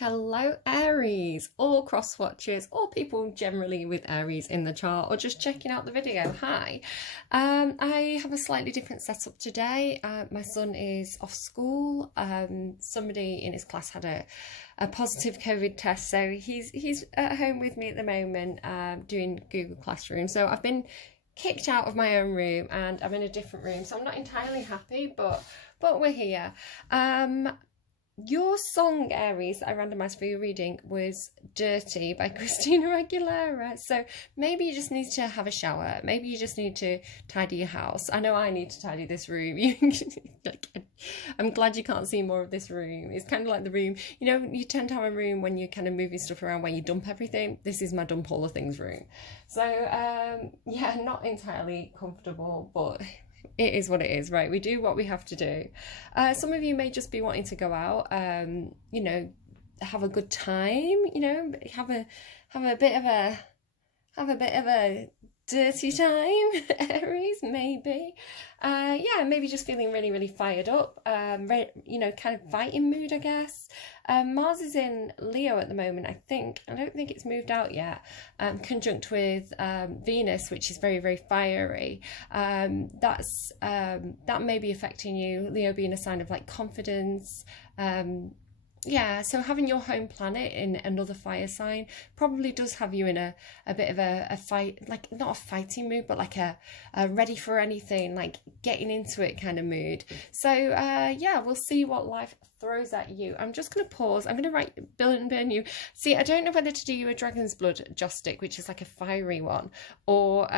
Hello Aries, or cross watchers, or people generally with Aries in the chart, or just checking out the video. Hi. I have a slightly different setup today. My son is off school. Somebody in his class had a positive COVID test, so he's at home with me at the moment, doing Google Classroom. So I've been kicked out of my own room and I'm in a different room, so I'm not entirely happy, but we're here. Your song, Aries, that I randomised for your reading was Dirty by Christina Aguilera. So maybe you just need to have a shower. Maybe you just need to tidy your house. I know I need to tidy this room. I'm glad you can't see more of this room. It's kind of like the room, you know, you tend to have a room when you're kind of moving stuff around where you dump everything. This is my dump all the things room. So, yeah, not entirely comfortable, but it is what it is, right? We do what we have to do. Some of you may just be wanting to go out, you know, have a good time, you know, have a bit of a dirty time, Aries, maybe. Yeah, maybe just feeling really, really fired up, you know, kind of fighting mood, I guess. Mars is in Leo at the moment, I think. I don't think it's moved out yet. Conjunct with Venus, which is very, very fiery. That may be affecting you. Leo being a sign of like confidence. Yeah, so having your home planet in another fire sign probably does have you in a bit of a fight, like not a fighting mood, but like a ready for anything, like getting into it kind of mood. So yeah, we'll see what life throws at you. I'm just going to pause. I'm going to write burn you. See, I don't know whether to do you a dragon's blood joss stick, which is like a fiery one, or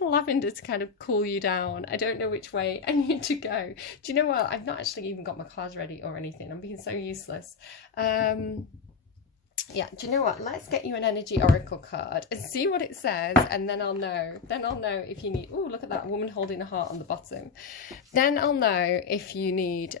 lavender to kind of cool you down. I don't know which way I need to go. Do you know what? I've not actually even got my cards ready or anything. I'm being so useless. Yeah, do you know what? Let's get you an energy oracle card and see what it says, and then I'll know. Then I'll know if you need... Oh, look at that woman holding a heart on the bottom. Then I'll know if you need...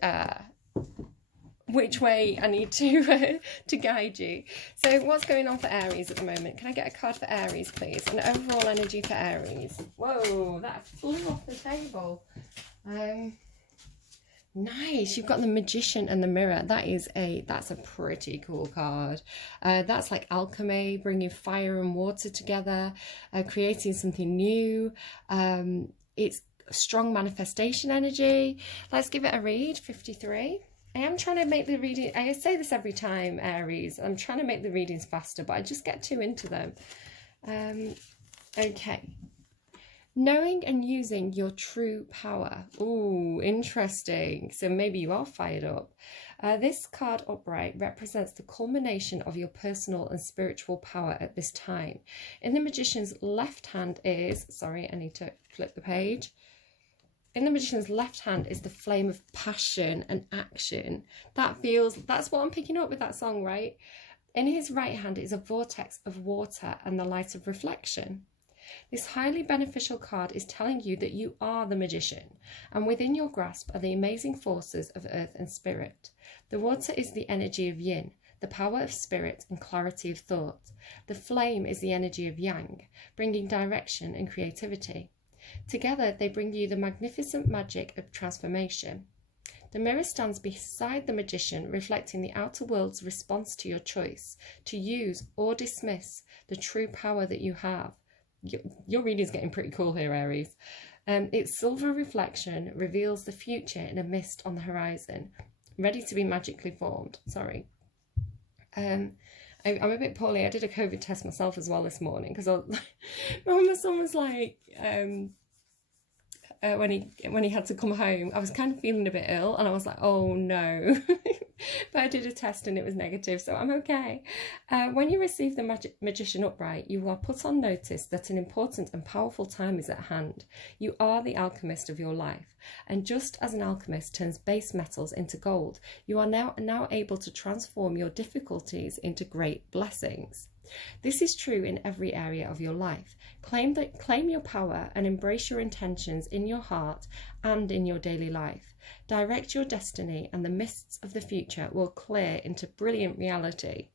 which way I need to guide you. So what's going on for Aries at the moment? Can I get a card for Aries, please? An overall energy for Aries. Whoa, that flew off the table. Nice. You've got the Magician and the Mirror. That's a pretty cool card. That's like alchemy, bringing fire and water together, creating something new. It's strong manifestation energy. Let's give it a read. 53. I am trying to make the reading, I say this every time, Aries, I'm trying to make the readings faster, but I just get too into them. Okay. Knowing and using your true power. Ooh, interesting. So maybe you are fired up. This card upright represents the culmination of your personal and spiritual power at this time. In the Magician's left hand is, sorry, I need to flip the page. In the Magician's left hand is the flame of passion and action. That's what I'm picking up with that song, right? In his right hand is a vortex of water and the light of reflection. This highly beneficial card is telling you that you are the Magician, and within your grasp are the amazing forces of earth and spirit. The water is the energy of yin, the power of spirit and clarity of thought. The flame is the energy of yang, bringing direction and creativity. Together, they bring you the magnificent magic of transformation. The mirror stands beside the Magician, reflecting the outer world's response to your choice to use or dismiss the true power that you have. Your reading's getting pretty cool here, Aries. Its silver reflection reveals the future in a mist on the horizon, ready to be magically formed. Sorry. I'm a bit poorly. I did a COVID test myself as well this morning because my son was like, when he had to come home, I was kind of feeling a bit ill, and I was like, oh no. But I did a test and it was negative, so I'm okay. When you receive the Magician upright, you are put on notice that an important and powerful time is at hand. You are the alchemist of your life, and just as an alchemist turns base metals into gold, you are now able to transform your difficulties into great blessings. This is true in every area of your life. Claim your power and embrace your intentions in your heart and in your daily life. Direct your destiny, and the mists of the future will clear into brilliant reality.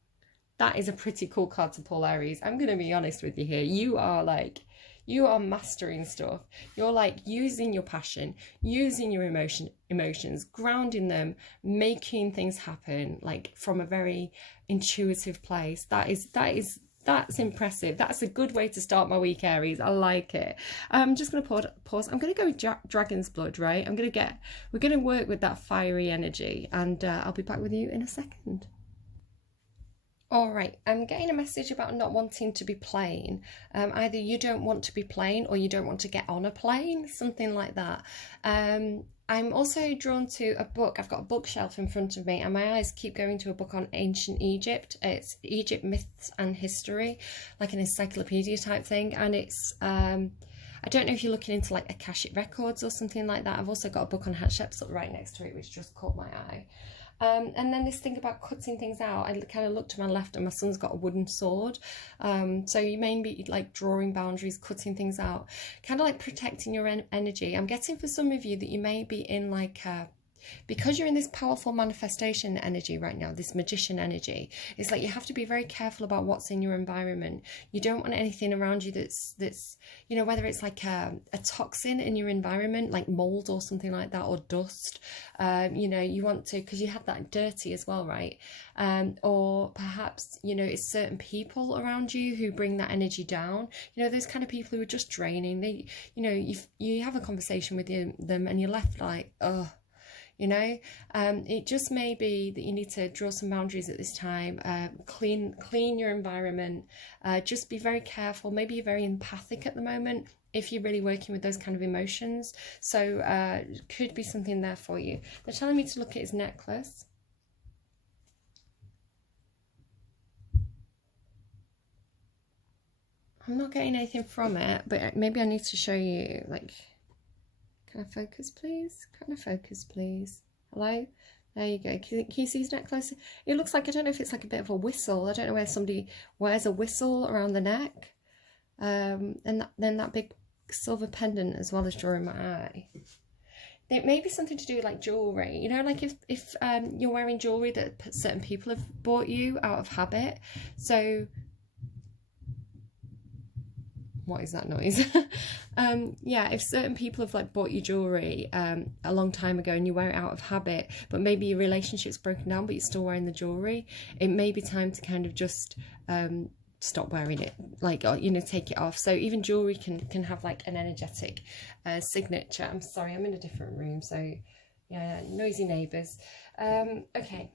That is a pretty cool card to pull, Aries. I'm going to be honest with you here. You are like, You are mastering stuff. You're like using your passion, using your emotions, grounding them, making things happen like from a very intuitive place. That's impressive. That's a good way to start my week, Aries. I like it. I'm just going to pause. I'm going to go with Dragon's Blood, right? We're going to work with that fiery energy, and I'll be back with you in a second. All right, I'm getting a message about not wanting to be plain. Either you don't want to be plain or you don't want to get on a plane, something like that. I'm also drawn to a book. I've got a bookshelf in front of me and my eyes keep going to a book on ancient Egypt. It's Egypt Myths and History, like an encyclopedia type thing. And it's, I don't know if you're looking into like Akashic Records or something like that. I've also got a book on Hatshepsut right next to it, which just caught my eye. And then this thing about cutting things out, I kind of looked to my left and my son's got a wooden sword. So you may be like drawing boundaries, cutting things out, kind of like protecting your energy. I'm getting for some of you that you may be in like because you're in this powerful manifestation energy right now, this magician energy, it's like you have to be very careful about what's in your environment. You don't want anything around you that's you know, whether it's like a toxin in your environment, like mold or something like that, or dust. You know, you want to, because you had that dirty as well, right? Or perhaps, you know, it's certain people around you who bring that energy down. You know, those kind of people who are just draining. They, you know, you have a conversation with them and you're left like, oh. You know, it just may be that you need to draw some boundaries at this time, clean your environment, just be very careful. Maybe you're very empathic at the moment if you're really working with those kind of emotions. So could be something there for you. They're telling me to look at his necklace. I'm not getting anything from it, but maybe I need to show you, like, can I focus, please? Can I focus, please? Hello? There you go. Can you see his necklace? It looks like, I don't know if it's like a bit of a whistle. I don't know whether somebody wears a whistle around the neck. And then that big silver pendant as well as drawing my eye. It may be something to do with like jewellery. You know, like if you're wearing jewellery that certain people have bought you out of habit. So... what is that noise? Yeah, if certain people have like bought you jewelry a long time ago and you wear it out of habit, but maybe your relationship's broken down but you're still wearing the jewelry, it may be time to kind of just stop wearing it, like, or, you know, take it off. So even jewelry can have like an energetic signature. I'm sorry, I'm in a different room, so yeah, noisy neighbours. Okay.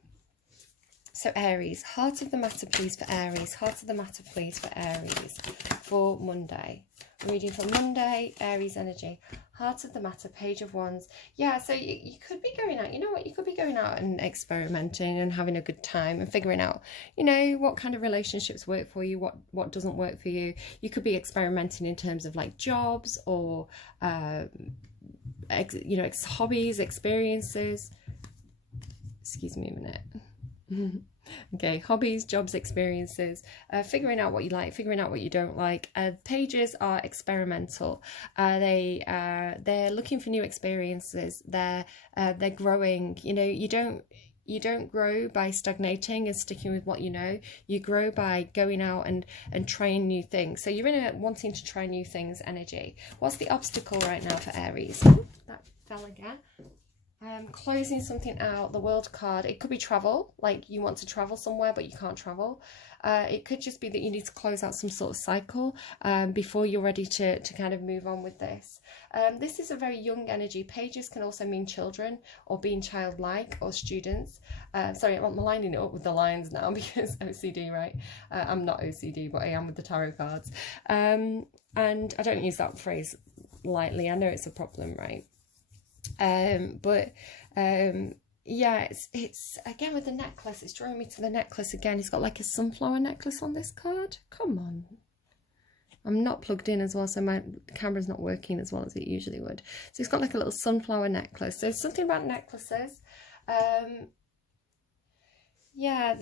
So Aries, heart of the matter please for Aries, heart of the matter please for Aries for Monday. Reading for Monday, Aries energy, heart of the matter, page of wands. Yeah, so you could be going out, you know what, you could be going out and experimenting and having a good time and figuring out, you know, what kind of relationships work for you, what doesn't work for you. You could be experimenting in terms of like jobs or, you know, hobbies, experiences. Excuse me a minute. Okay, hobbies, jobs, experiences, figuring out what you like, figuring out what you don't like. Pages are experimental. They're looking for new experiences. They're growing. You know, you don't grow by stagnating and sticking with what you know. You grow by going out and trying new things. So you're in a wanting to try new things energy. What's the obstacle right now for Aries? That fell again. Closing something out, the World card. It could be travel, like you want to travel somewhere but you can't travel. It could just be that you need to close out some sort of cycle before you're ready to kind of move on with this. This is a very young energy. Pages can also mean children or being childlike or students. Sorry, I'm lining it up with the lines now because OCD, right? I'm not OCD, but I am with the tarot cards. And I don't use that phrase lightly. I know it's a problem, right? Yeah, it's again with the necklace, it's drawing me to the necklace again. It's got like a sunflower necklace on this card. Come on. I'm not plugged in as well, so my camera's not working as well as it usually would. So it's got like a little sunflower necklace. So something about necklaces. Yeah,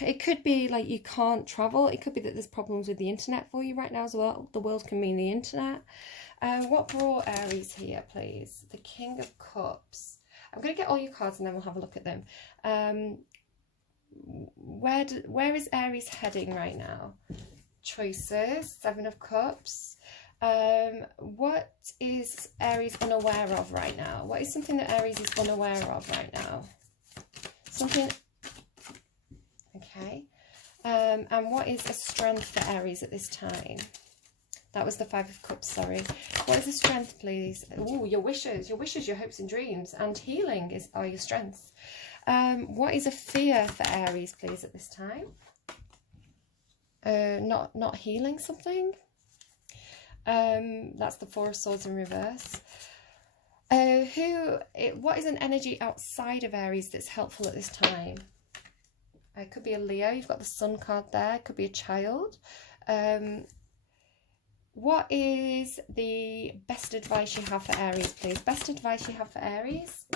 it could be like you can't travel. It could be that there's problems with the internet for you right now as well. The world can mean the internet. What brought Aries here, please? The King of Cups. I'm going to get all your cards and then we'll have a look at them. Where is Aries heading right now? Choices, Seven of Cups. What is Aries unaware of right now? What is something that Aries is unaware of right now? Something, okay. And what is a strength for Aries at this time? That was the Five of Cups, sorry. What is a strength, please? Oh, your wishes, your hopes and dreams, and healing are your strengths. What is a fear for Aries, please, at this time? Not healing something. That's the Four of Swords in reverse. What is an energy outside of Aries that's helpful at this time? It could be a Leo. You've got the Sun card there. It could be a child. What is the best advice you have for Aries, please? Best advice you have for Aries?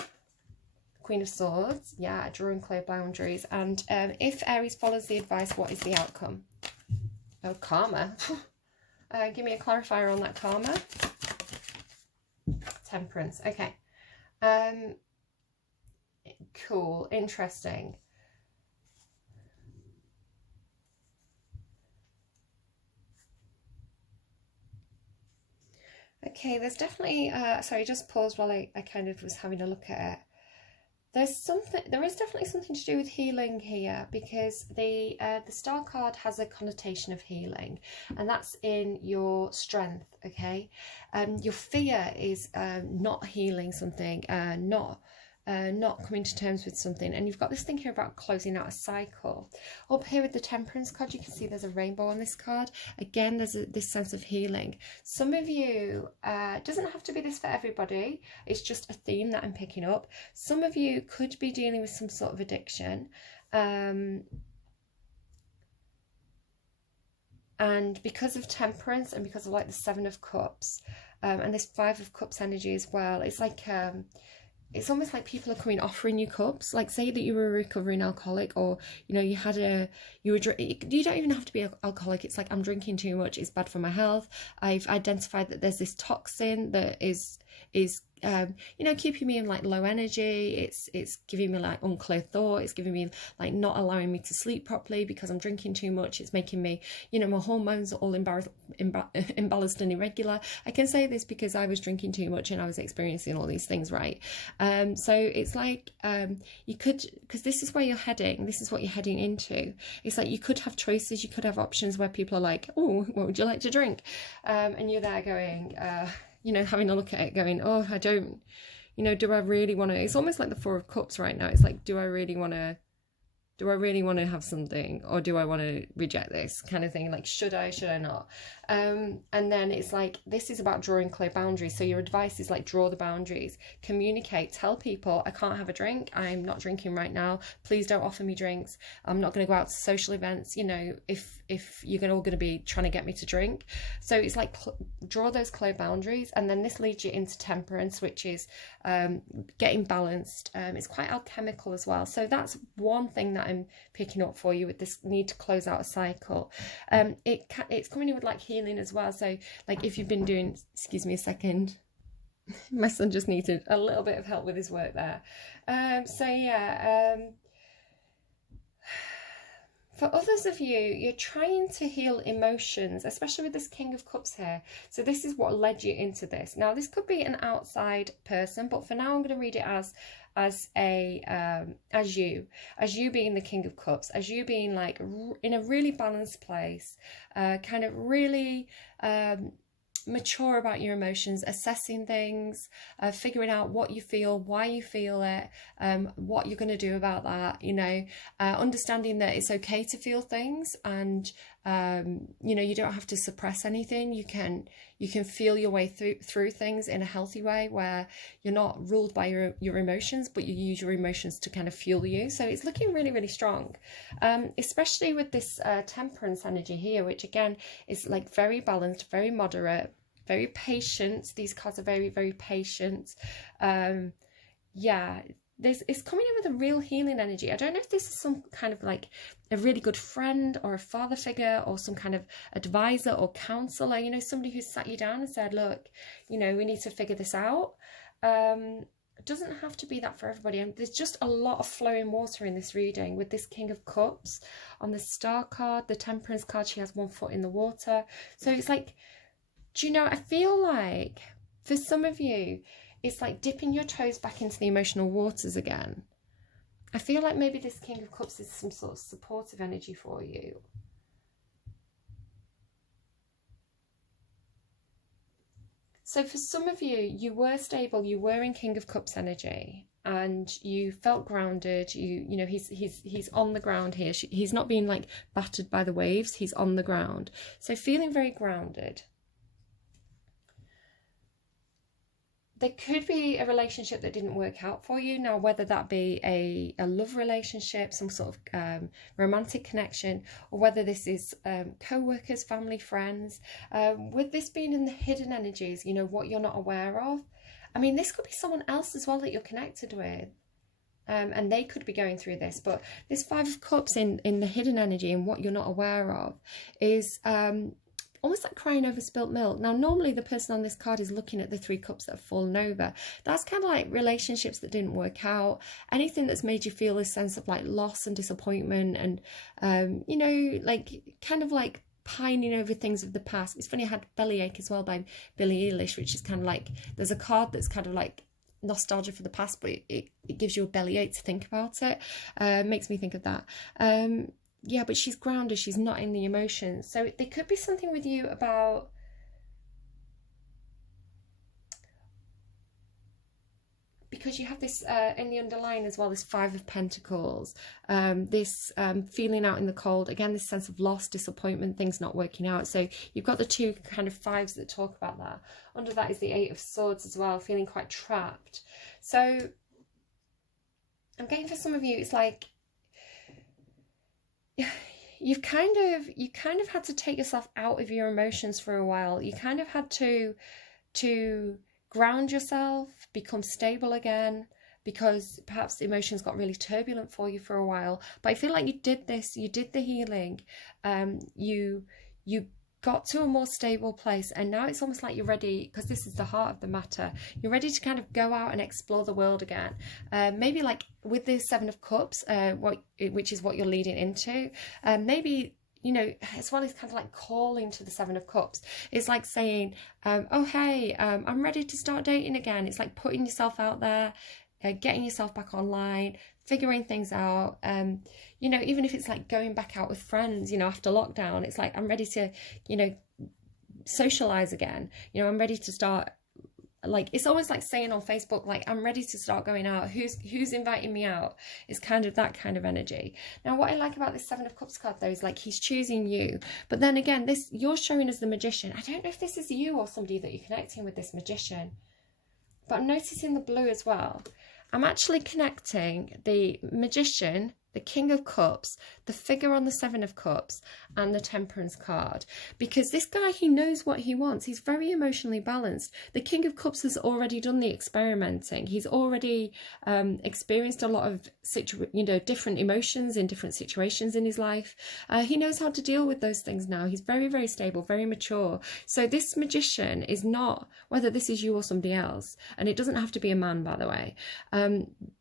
Queen of Swords. Yeah, drawing clear boundaries. And if Aries follows the advice, what is the outcome? Oh, karma. Give me a clarifier on that karma. Temperance. Okay. Cool. Interesting. Okay, there's definitely, sorry, just paused while I kind of was having a look at it. There is definitely something to do with healing here, because the Star card has a connotation of healing, and that's in your strength, okay? Your fear is not healing something, not coming to terms with something, and you've got this thing here about closing out a cycle. Up here with the Temperance card, you can see there's a rainbow on this card. Again, there's this sense of healing. Some of you, it doesn't have to be this for everybody, it's just a theme that I'm picking up. Some of you could be dealing with some sort of addiction, and because of Temperance and because of like the Seven of Cups, and this Five of Cups energy as well, it's like it's almost like people are coming offering you cups. Like, say that you were a recovering alcoholic, or you know, you don't even have to be an alcoholic. It's like, I'm drinking too much, it's bad for my health. I've identified that there's this toxin that is you know, keeping me in like low energy. It's giving me like unclear thought. It's giving me like not allowing me to sleep properly because I'm drinking too much. It's making me, you know, my hormones are all imbalanced and irregular. I can say this because I was drinking too much and I was experiencing all these things, right? So it's like, you could, because this is where you're heading, this is what you're heading into. It's like you could have choices, you could have options where people are like, oh, what would you like to drink? And you're there going, you know, having a look at it going, oh, I don't, you know, do I really want to, it's almost like the Four of Cups right now. It's like, do I really want to have something, or do I want to reject this kind of thing? Like, should I not? And then it's like, this is about drawing clear boundaries. So your advice is like, draw the boundaries, communicate, tell people, I can't have a drink, I'm not drinking right now, please don't offer me drinks, I'm not going to go out to social events, you know, if you're all going to be trying to get me to drink. So it's like, draw those clear boundaries. And then this leads you into Temperance, which is getting balanced. It's quite alchemical as well. So that's one thing that I'm picking up for you with this need to close out a cycle. It's coming in with like healing as well. So like, if you've been doing, excuse me a second, my son just needed a little bit of help with his work there. So yeah, for others of you, you're trying to heal emotions, especially with this King of Cups here. So this is what led you into this. Now, this could be an outside person, but for now I'm going to read it as you being the King of Cups, as you being like in a really balanced place, kind of really mature about your emotions, assessing things, figuring out what you feel, why you feel it, what you're going to do about that, you know, understanding that it's okay to feel things, and you know, you don't have to suppress anything. You can feel your way through things in a healthy way, where you're not ruled by your emotions, but you use your emotions to kind of fuel you. So it's looking really, really strong, especially with this Temperance energy here, which again is like very balanced, very moderate, very patient. These cards are very, very patient. Yeah, it's coming in with a real healing energy. I don't know if this is some kind of like a really good friend or a father figure or some kind of advisor or counselor, you know, somebody who's sat you down and said, look, you know, we need to figure this out. It doesn't have to be that for everybody. And there's just a lot of flowing water in this reading with this King of Cups. On the Star card, the Temperance card, she has one foot in the water. So it's like, Do you know, I feel like for some of you, it's like dipping your toes back into the emotional waters again. I feel like maybe this King of Cups is some sort of supportive energy for you. So for some of you, you were stable, you were in King of Cups energy, and you felt grounded. You know, he's on the ground here. He's not being like battered by the waves. He's on the ground. So feeling very grounded. There could be a relationship that didn't work out for you. Now, whether that be a love relationship, some sort of romantic connection, or whether this is co-workers, family, friends, with this being in the hidden energies, you know, what you're not aware of. I mean, this could be someone else as well that you're connected with. And they could be going through this. But this Five of Cups in the hidden energy and what you're not aware of is almost like crying over spilt milk. Now, normally the person on this card is looking at the 3 cups that have fallen over. That's kind of like relationships that didn't work out, anything that's made you feel a sense of like loss and disappointment, and you know, like kind of like pining over things of the past. It's funny, I had Bellyache as well by Billie Eilish, which is kind of like, there's a card that's kind of like nostalgia for the past, but it gives you a bellyache to think about it. Makes me think of that. Yeah, but she's grounded, she's not in the emotions. So there could be something with you about because you have this in the underlying as well, this Five of Pentacles, this feeling out in the cold, again, this sense of loss, disappointment, things not working out. So you've got the 2 kind of fives that talk about that. Under that is the 8 of Swords as well, feeling quite trapped. So I'm getting for some of you, it's like you've kind of had to take yourself out of your emotions for a while. You kind of had to ground yourself, become stable again, because perhaps the emotions got really turbulent for you for a while. But I feel like you did this, you did the healing, you got to a more stable place, and now it's almost like you're ready, because this is the heart of the matter, you're ready to kind of go out and explore the world again. Maybe like with the 7 of Cups, which is what you're leading into, maybe, you know, as well as kind of like calling to the 7 of Cups. It's like saying, oh, hey, I'm ready to start dating again. It's like putting yourself out there, getting yourself back online, figuring things out. You know, even if it's like going back out with friends, you know, after lockdown, it's like, I'm ready to, you know, socialize again. You know, I'm ready to start, like, it's almost like saying on Facebook, like, I'm ready to start going out. Who's inviting me out? It's kind of that kind of energy. Now, what I like about this 7 of Cups card, though, is like he's choosing you. But then again, this, you're showing as the Magician. I don't know if this is you or somebody that you're connecting with, this Magician. But I'm noticing the blue as well. I'm actually connecting the Magician, the King of Cups, the figure on the 7 of Cups, and the Temperance card. Because this guy, he knows what he wants. He's very emotionally balanced. The King of Cups has already done the experimenting. He's already experienced a lot of different emotions in different situations in his life. He knows how to deal with those things now. He's very, very stable, very mature. So this Magician is not, whether this is you or somebody else, and it doesn't have to be a man, by the way,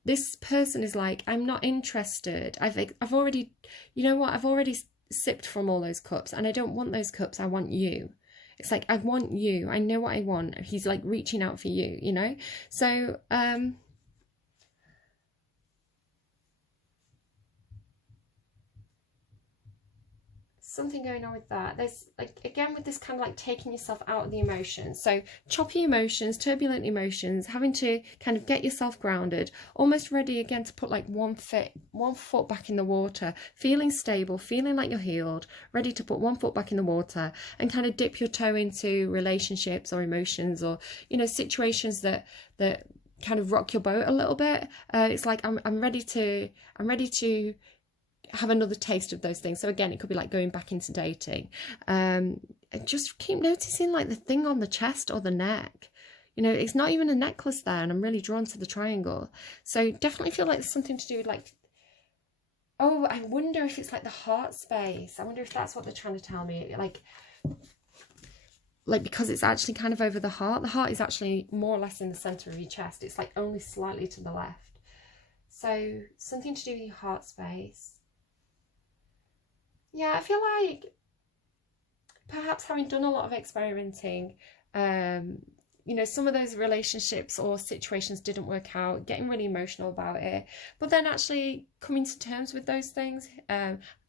this person is like, I'm not interested. I've already, you know what, I've already sipped from all those cups, and I don't want those cups. I want you. It's like, I want you. I know what I want. He's like reaching out for you, you know? So, something going on with that. There's like, again, with this kind of like taking yourself out of the emotions. So choppy emotions, turbulent emotions, having to kind of get yourself grounded, almost ready again to put like one foot back in the water, feeling stable, feeling like you're healed, ready to put one foot back in the water and kind of dip your toe into relationships or emotions or, you know, situations that kind of rock your boat a little bit. It's like, I'm ready to have another taste of those things. So again, it could be like going back into dating. Just keep noticing like the thing on the chest or the neck. You know, it's not even a necklace there, and I'm really drawn to the triangle. So definitely feel like there's something to do with like, oh, I wonder if it's like the heart space. I wonder if that's what they're trying to tell me. Like because it's actually kind of over the heart. The heart is actually more or less in the center of your chest. It's like only slightly to the left. So something to do with your heart space. Yeah, I feel like perhaps having done a lot of experimenting, you know, some of those relationships or situations didn't work out, getting really emotional about it, but then actually coming to terms with those things,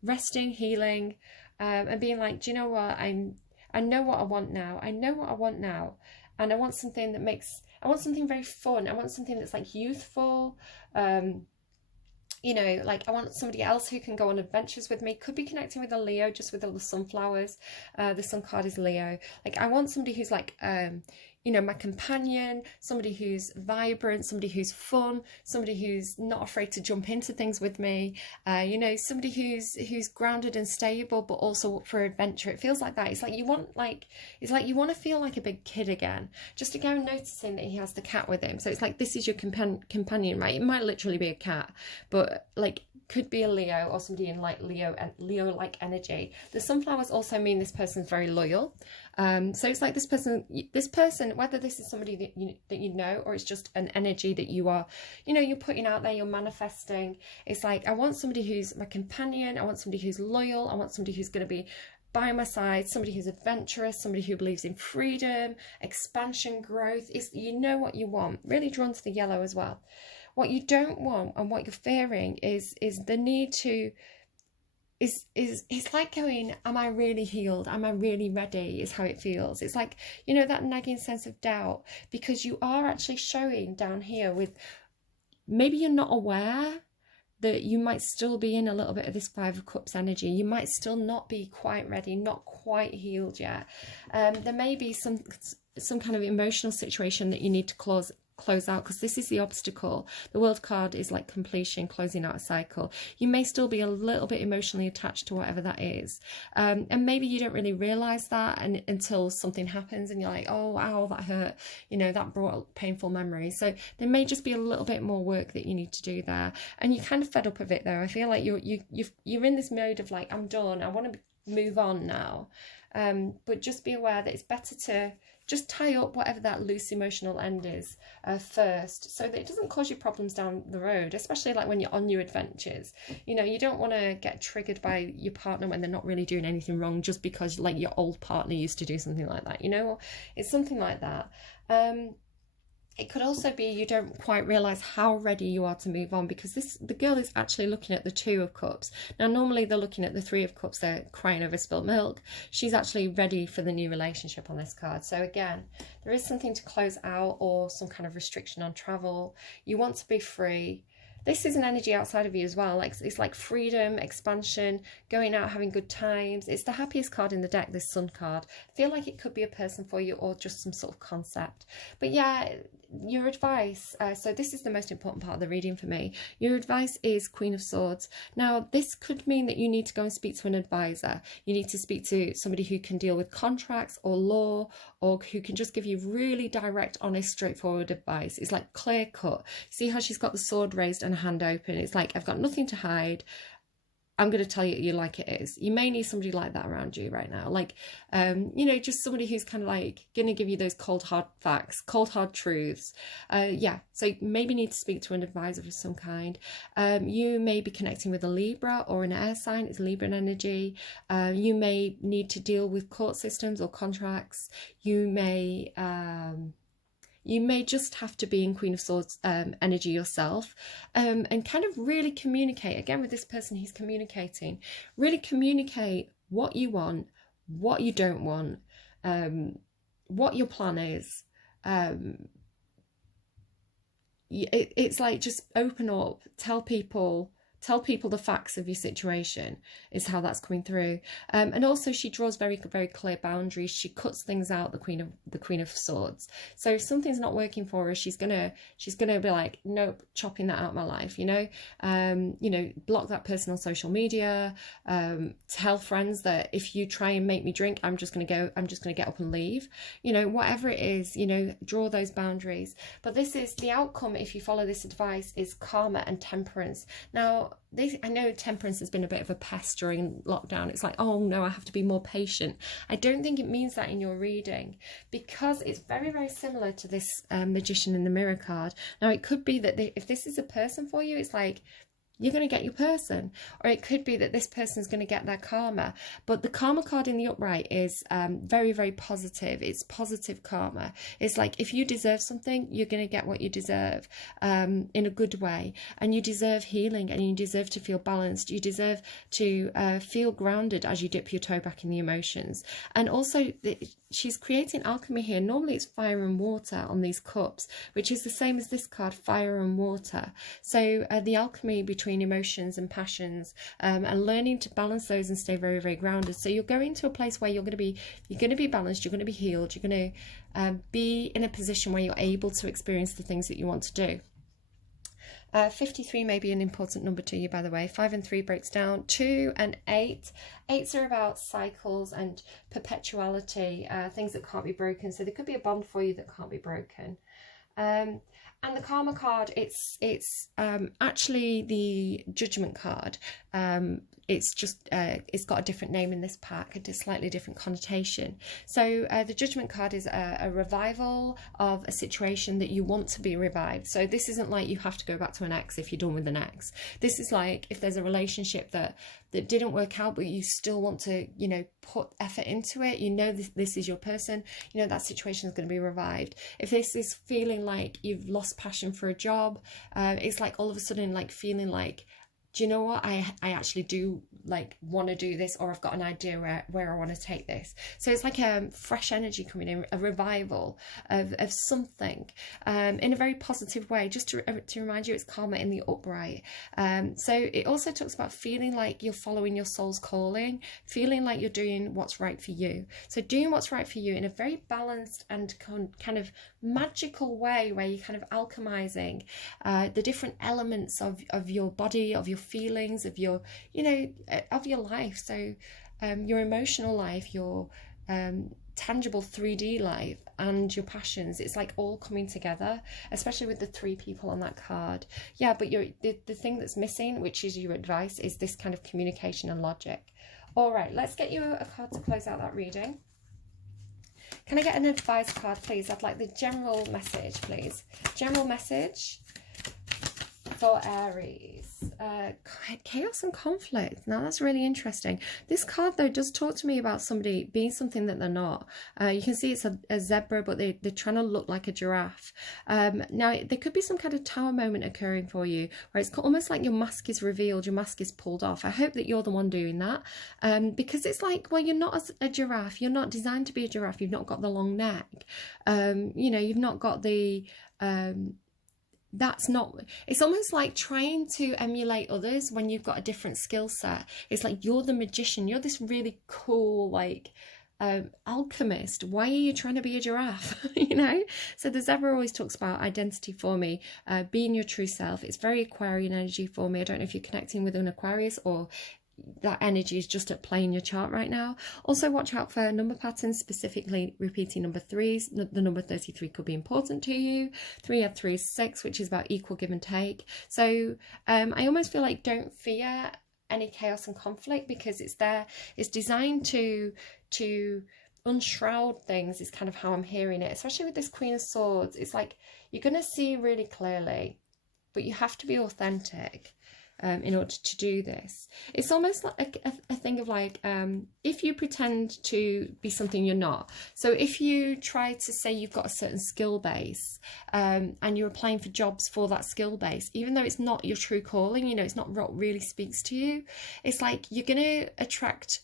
resting, healing, and being like, do you know what, I know what I want now. I know what I want now. And I want something that I want something very fun. I want something that's like youthful. You know, like I want somebody else who can go on adventures with me. Could be connecting with a Leo, just with all the sunflowers. The sun card is Leo. Like I want somebody who's like, you know, my companion, somebody who's vibrant, somebody who's fun, somebody who's not afraid to jump into things with me, you know, somebody who's grounded and stable, but also up for adventure. It feels like that. It's like you want you want to feel like a big kid again. Just again noticing that he has the cat with him. So it's like, this is your companion, right? It might literally be a cat, but like could be a Leo or somebody in like Leo-like energy. The sunflowers also mean this person's very loyal. So it's like this person, whether this is somebody that you know, or it's just an energy that you are, you know, you're putting out there, you're manifesting. It's like, I want somebody who's my companion. I want somebody who's loyal. I want somebody who's going to be by my side, somebody who's adventurous, somebody who believes in freedom, expansion, growth. You know what you want. Really drawn to the yellow as well. What you don't want and what you're fearing is the need to, it's like going, am I really healed? Am I really ready? Is how it feels. It's like, you know, that nagging sense of doubt, because you are actually showing down here with, maybe you're not aware that you might still be in a little bit of this Five of Cups energy. You might still not be quite ready, not quite healed yet. There may be some kind of emotional situation that you need to close out, because this is the obstacle. The World card is like completion, closing out a cycle. You may still be a little bit emotionally attached to whatever that is, and maybe you don't really realize that until something happens and you're like, oh wow, that hurt, you know, that brought up painful memories. So there may just be a little bit more work that you need to do there, and you're kind of fed up of it there. I feel like you're in this mode of like, I'm done, I want to move on now, but just be aware that it's better to just tie up whatever that loose emotional end is first, so that it doesn't cause you problems down the road, especially like when you're on your adventures. You know, you don't want to get triggered by your partner when they're not really doing anything wrong, just because like your old partner used to do something like that, you know. It's something like that. It could also be you don't quite realise how ready you are to move on, because the girl is actually looking at the Two of Cups. Now, normally they're looking at the Three of Cups, they're crying over spilt milk. She's actually ready for the new relationship on this card. So again, there is something to close out, or some kind of restriction on travel. You want to be free. This is an energy outside of you as well. Like, it's like freedom, expansion, going out, having good times. It's the happiest card in the deck, this Sun card. I feel like it could be a person for you, or just some sort of concept. But yeah, your advice, so this is the most important part of the reading for me. Your advice is Queen of Swords. Now, this could mean that you need to go and speak to an advisor. You need to speak to somebody who can deal with contracts or law, or who can just give you really direct, honest, straightforward advice. It's like clear cut. See how she's got the sword raised and a hand open? It's like, I've got nothing to hide. I'm going to tell you like it is. You may need somebody like that around you right now. Like, you know, just somebody who's kind of like going to give you those cold, hard facts, cold, hard truths. Yeah, so maybe need to speak to an advisor of some kind. You may be connecting with a Libra or an air sign. It's Libran energy. You may need to deal with court systems or contracts. You may just have to be in Queen of Swords energy yourself, and kind of really communicate. Again, with this person, he's communicating. Really communicate what you want, what you don't want, what your plan is. It's like, just open up, tell people the facts of your situation, is how that's coming through. And also she draws very, very clear boundaries. She cuts things out, the Queen of Swords. So if something's not working for her, she's gonna be like, nope, chopping that out of my life, you know. You know, block that person on social media. Tell friends that if you try and make me drink, I'm just gonna get up and leave. You know, whatever it is, you know, draw those boundaries. But this is the outcome, if you follow this advice, is karma and temperance. Now, I know temperance has been a bit of a pest during lockdown. It's like, oh no, I have to be more patient. I don't think it means that in your reading, because it's very, very similar to this Magician in the Mirror card. Now, it could be that if this is a person for you, it's like, you're going to get your person, or it could be that this person is going to get their karma. But the karma card in the upright is very, very positive. It's positive karma. It's like if you deserve something, you're going to get what you deserve in a good way, and you deserve healing, and you deserve to feel balanced. You deserve to feel grounded as you dip your toe back in the emotions. And also she's creating alchemy here. Normally it's fire and water on these cups, which is the same as this card, fire and water. So the alchemy between emotions and passions, and learning to balance those and stay very, very grounded. So you're going to a place where you're going to be balanced, you're going to be healed, you're going to be in a position where you're able to experience the things that you want to do. 53 may be an important number to you, by the way. 5 and 3 breaks down. 2 and 8. 8s are about cycles and perpetuality, things that can't be broken. So there could be a bond for you that can't be broken. And the karma card, it's actually the judgment card. It's just it's got a different name in this pack, a slightly different connotation. So the judgment card is a revival of a situation that you want to be revived. So this isn't like you have to go back to an ex if you're done with an ex. This is like if there's a relationship that didn't work out, but you still want to, you know, put effort into it. You know this is your person. You know that situation is going to be revived. If this is feeling like you've lost passion for a job, it's like all of a sudden like feeling like, do you know what, I actually do like want to do this, or I've got an idea where I want to take this. So it's like a fresh energy coming in, a revival of something in a very positive way, just to remind you it's karma in the upright. So it also talks about feeling like you're following your soul's calling, feeling like you're doing what's right for you. So doing what's right for you in a very balanced and kind of magical way, where you're kind of alchemizing the different elements of your body, of your feelings, of your, you know, of your life. So your emotional life, your tangible 3D life, and your passions, it's like all coming together, especially with the 3 people on that card. Yeah, but the thing that's missing, which is your advice, is this kind of communication and logic. All right, let's get you a card to close out that reading. Can I get an advice card, please? I'd like the general message, please. General message for Aries. Chaos and conflict. Now that's really interesting. This card though does talk to me about somebody being something that they're not. You can see it's a zebra, but they're trying to look like a giraffe. Now there could be some kind of tower moment occurring for you, where it's almost like your mask is revealed, your mask is pulled off. I hope that you're the one doing that, because it's like, well, you're not a giraffe. You're not designed to be a giraffe. You've not got the long neck. You know, you've not got the that's not, it's almost like trying to emulate others when you've got a different skill set. It's like you're the magician, you're this really cool like alchemist. Why are you trying to be a giraffe? You know, so the zebra always talks about identity for me, being your true self. It's very Aquarian energy for me. I don't know if you're connecting with an Aquarius, or that energy is just at play in your chart right now. Also watch out for number patterns, specifically repeating number 3s. The number 33 could be important to you. 3 of 3 is 6, which is about equal give and take. So I almost feel like don't fear any chaos and conflict, because it's there. It's designed to unshroud things, is kind of how I'm hearing it, especially with this Queen of Swords. It's like you're going to see really clearly, but you have to be authentic in order to do this. It's almost like a thing of like, if you pretend to be something you're not. So if you try to say you've got a certain skill base, and you're applying for jobs for that skill base, even though it's not your true calling, you know, it's not what really speaks to you, it's like you're going to attract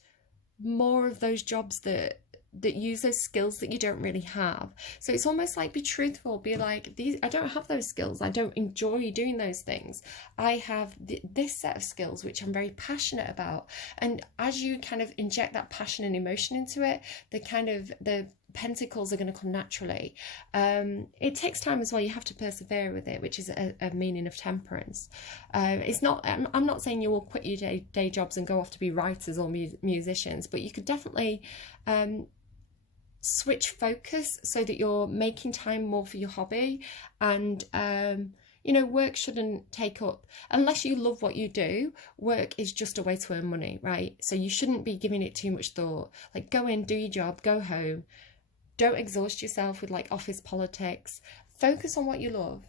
more of those jobs that use those skills that you don't really have. So it's almost like, be truthful, be like, I don't have those skills, I don't enjoy doing those things, I have this set of skills which I'm very passionate about. And as you kind of inject that passion and emotion into it, the pentacles are going to come naturally. It takes time as well. You have to persevere with it, which is a meaning of temperance. It's not, I'm not saying you will quit your day jobs and go off to be writers or musicians, but you could definitely switch focus so that you're making time more for your hobby. And you know, work shouldn't take up, unless you love what you do, work is just a way to earn money, right? So you shouldn't be giving it too much thought. Like, go in, do your job, go home. Don't exhaust yourself with like office politics. Focus on what you love.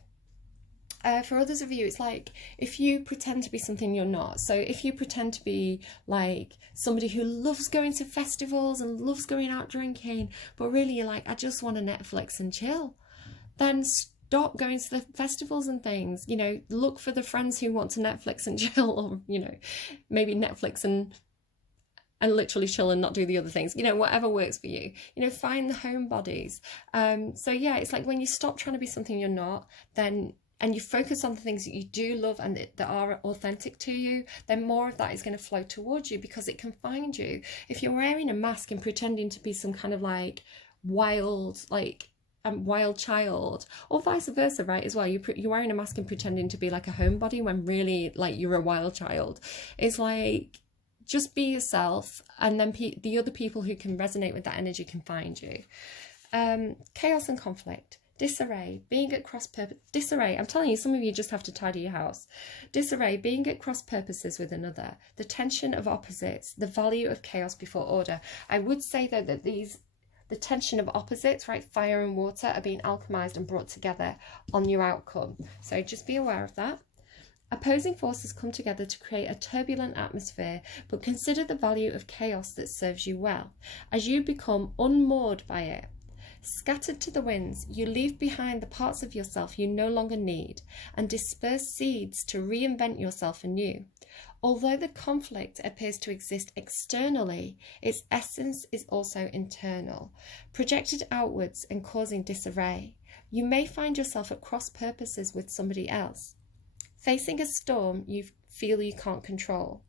For others of you, it's like if you pretend to be something you're not. So if you pretend to be like somebody who loves going to festivals and loves going out drinking, but really you're like, I just want to Netflix and chill, then stop going to the festivals and things. You know, look for the friends who want to Netflix and chill, or, you know, maybe Netflix and literally chill and not do the other things, you know, whatever works for you. You know, find the homebodies. So yeah, it's like when you stop trying to be something you're not, then and you focus on the things that you do love and that are authentic to you, then more of that is going to flow towards you, because it can find you. If you're wearing a mask and pretending to be some kind of like wild, like wild child, or vice versa, right, as well, you're wearing a mask and pretending to be like a homebody when really like you're a wild child. It's like, just be yourself, and then the other people who can resonate with that energy can find you. Chaos and conflict. Disarray, being at cross purpose. Disarray, I'm telling you, some of you just have to tidy your house. Disarray, being at cross purposes with another. The tension of opposites, the value of chaos before order. I would say though that the tension of opposites, right, fire and water, are being alchemized and brought together on your outcome. So just be aware of that. Opposing forces come together to create a turbulent atmosphere, but consider the value of chaos that serves you well, as you become unmoored by it. Scattered to the winds, you leave behind the parts of yourself you no longer need and disperse seeds to reinvent yourself anew. Although the conflict appears to exist externally, its essence is also internal, projected outwards and causing disarray. You may find yourself at cross purposes with somebody else, facing a storm you feel you can't control.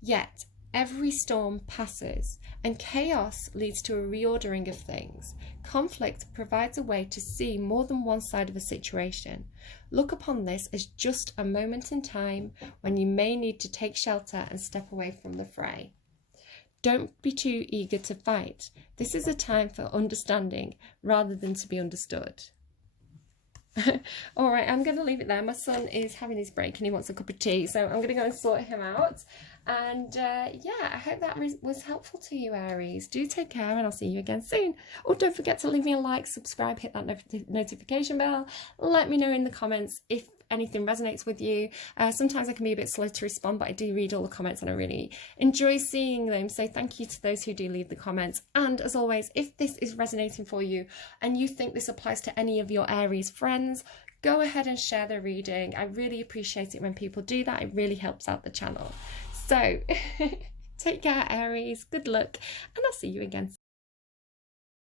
Yet, every storm passes, and chaos leads to a reordering of things. Conflict provides a way to see more than one side of a situation. Look upon this as just a moment in time when you may need to take shelter and step away from the fray. Don't be too eager to fight. This is a time for understanding rather than to be understood. All right, I'm going to leave it there. My son is having his break and he wants a cup of tea, so I'm going to go and sort him out. And yeah, I hope that was helpful to you, Aries. Do take care, and I'll see you again soon. Oh, don't forget to leave me a like, subscribe, hit that notification bell. Let me know in the comments if anything resonates with you. Sometimes I can be a bit slow to respond, but I do read all the comments and I really enjoy seeing them. So thank you to those who do leave the comments. And as always, if this is resonating for you and you think this applies to any of your Aries friends, go ahead and share the reading. I really appreciate it when people do that. It really helps out the channel. So take care, Aries. Good luck, and I'll see you again soon.